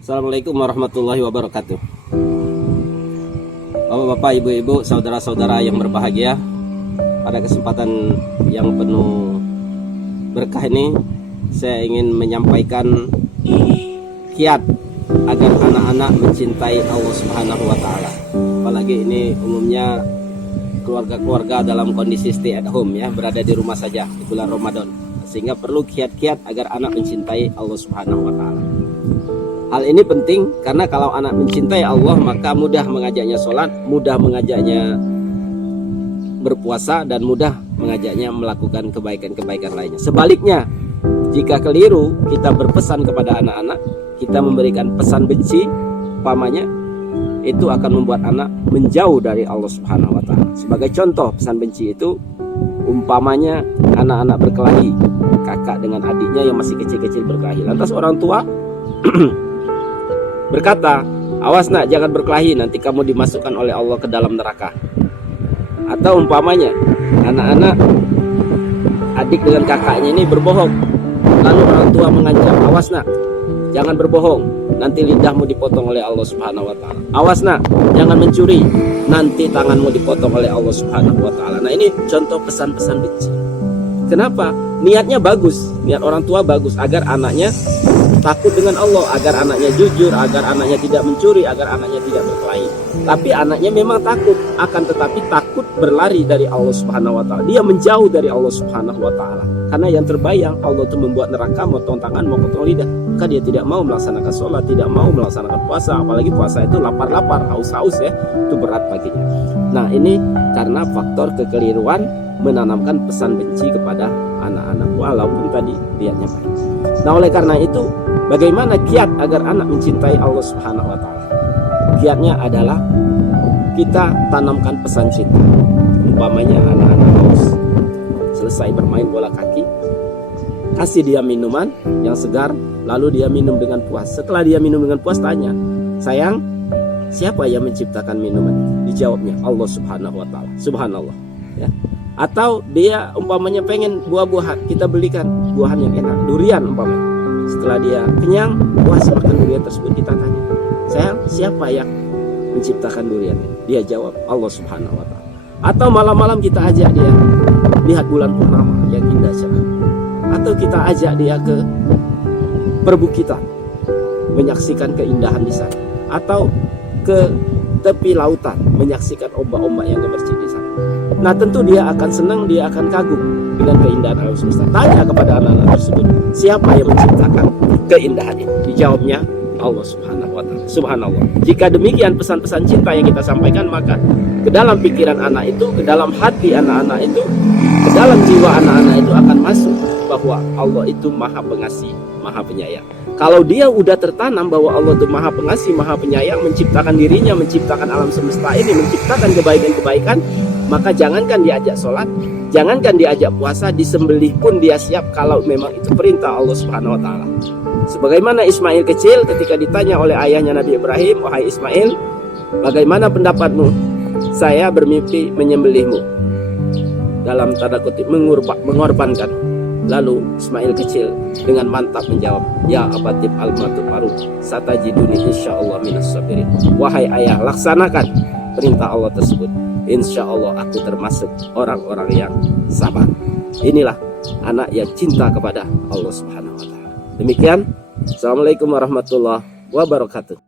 Assalamualaikum warahmatullahi wabarakatuh. Bapak-bapak, ibu-ibu, saudara-saudara yang berbahagia, pada kesempatan yang penuh berkah ini saya ingin menyampaikan kiat agar anak-anak mencintai Allah Subhanahu wa taala. Apalagi ini umumnya keluarga-keluarga dalam kondisi stay at home, ya, berada di rumah saja di bulan Ramadan. Sehingga perlu kiat-kiat agar anak mencintai Allah Subhanahu wa taala. Hal ini penting karena kalau anak mencintai Allah, maka mudah mengajaknya sholat, mudah mengajaknya berpuasa, dan mudah mengajaknya melakukan kebaikan-kebaikan lainnya. Sebaliknya, jika keliru kita berpesan kepada anak-anak, kita memberikan pesan benci, umpamanya, itu akan membuat anak menjauh dari Allah Subhanahu wa taala. Sebagai contoh pesan benci itu, umpamanya anak-anak berkelahi, kakak dengan adiknya yang masih kecil-kecil berkelahi. Lantas orang tua berkata, awas nak, jangan berkelahi, nanti kamu dimasukkan oleh Allah ke dalam neraka. Atau umpamanya anak-anak adik dengan kakaknya ini berbohong, lalu orang tua mengancam, awas nak, jangan berbohong, nanti lidahmu dipotong oleh Allah Subhanahu wa taala. Awas nak, jangan mencuri, nanti tanganmu dipotong oleh Allah Subhanahu wa taala. Nah, ini contoh pesan-pesan benci. Kenapa? Niatnya bagus, niat orang tua bagus agar anaknya takut dengan Allah, agar anaknya jujur, agar anaknya tidak mencuri, agar anaknya tidak berkelahi. Tapi anaknya memang takut, akan tetapi takut berlari dari Allah Subhanahu wa taala. Dia menjauh dari Allah Subhanahu wa taala. Karena yang terbayang Allah itu membuat neraka, motong tangan, motong lidah. Maka dia tidak mau melaksanakan sholat, tidak mau melaksanakan puasa, apalagi puasa itu lapar-lapar, haus-haus, ya. Itu berat baginya. Nah, ini karena faktor kekeliruan menanamkan pesan benci kepada anak-anak, walaupun tadi niatnya baik. Nah, oleh karena itu, bagaimana kiat agar anak mencintai Allah Subhanahu wa taala? Kiatnya adalah kita tanamkan pesan cinta. Umpamanya anak-anak haus, selesai bermain bola kaki, kasih dia minuman yang segar, lalu dia minum dengan puas. Setelah dia minum dengan puas, tanya, sayang, siapa yang menciptakan minuman itu? Dijawabnya, Allah Subhanahu wa taala. Subhanallah, ya. Atau dia umpamanya pengen buah-buahan, kita belikan buahan yang enak, durian umpamanya. Setelah dia kenyang, puas makan durian tersebut, kita tanya, sayang, siapa yang menciptakan durian? Dia jawab, Allah Subhanahu wa taala. Atau malam-malam kita ajak dia lihat bulan purnama yang indah cerah. Atau kita ajak dia ke perbukitan, menyaksikan keindahan di sana. Atau ke tepi lautan, menyaksikan ombak-ombak yang gemercik di sana. Nah, tentu dia akan senang, dia akan kagum dengan keindahan alam semesta. Tanya kepada anak-anak tersebut, siapa yang menciptakan keindahan ini? Dijawabnya, Allah Subhanahu wa taala. Subhanallah. Jika demikian pesan-pesan cinta yang kita sampaikan, maka ke dalam pikiran anak itu, ke dalam hati anak-anak itu, ke dalam jiwa anak-anak itu akan masuk bahwa Allah itu Maha Pengasih, Maha Penyayang. Kalau dia udah tertanam bahwa Allah itu Maha Pengasih, Maha Penyayang, menciptakan dirinya, menciptakan alam semesta ini, menciptakan kebaikan-kebaikan, maka jangankan diajak sholat, jangankan diajak puasa, disembelih pun dia siap kalau memang itu perintah Allah Subhanahu wa taala. Sebagaimana Ismail kecil ketika ditanya oleh ayahnya Nabi Ibrahim, wahai Ismail, bagaimana pendapatmu? Saya bermimpi menyembelihmu, dalam tanda kutip mengorbankan. Lalu Ismail kecil dengan mantap menjawab, ya abatib al-matu paru satajiduni insyaallah minas sabirin. Wahai ayah, laksanakan perintah Allah tersebut, insyaallah aku termasuk orang-orang yang sabar. Inilah anak yang cinta kepada Allah Subhanahu wa taala. Demikian, assalamualaikum warahmatullahi wabarakatuh.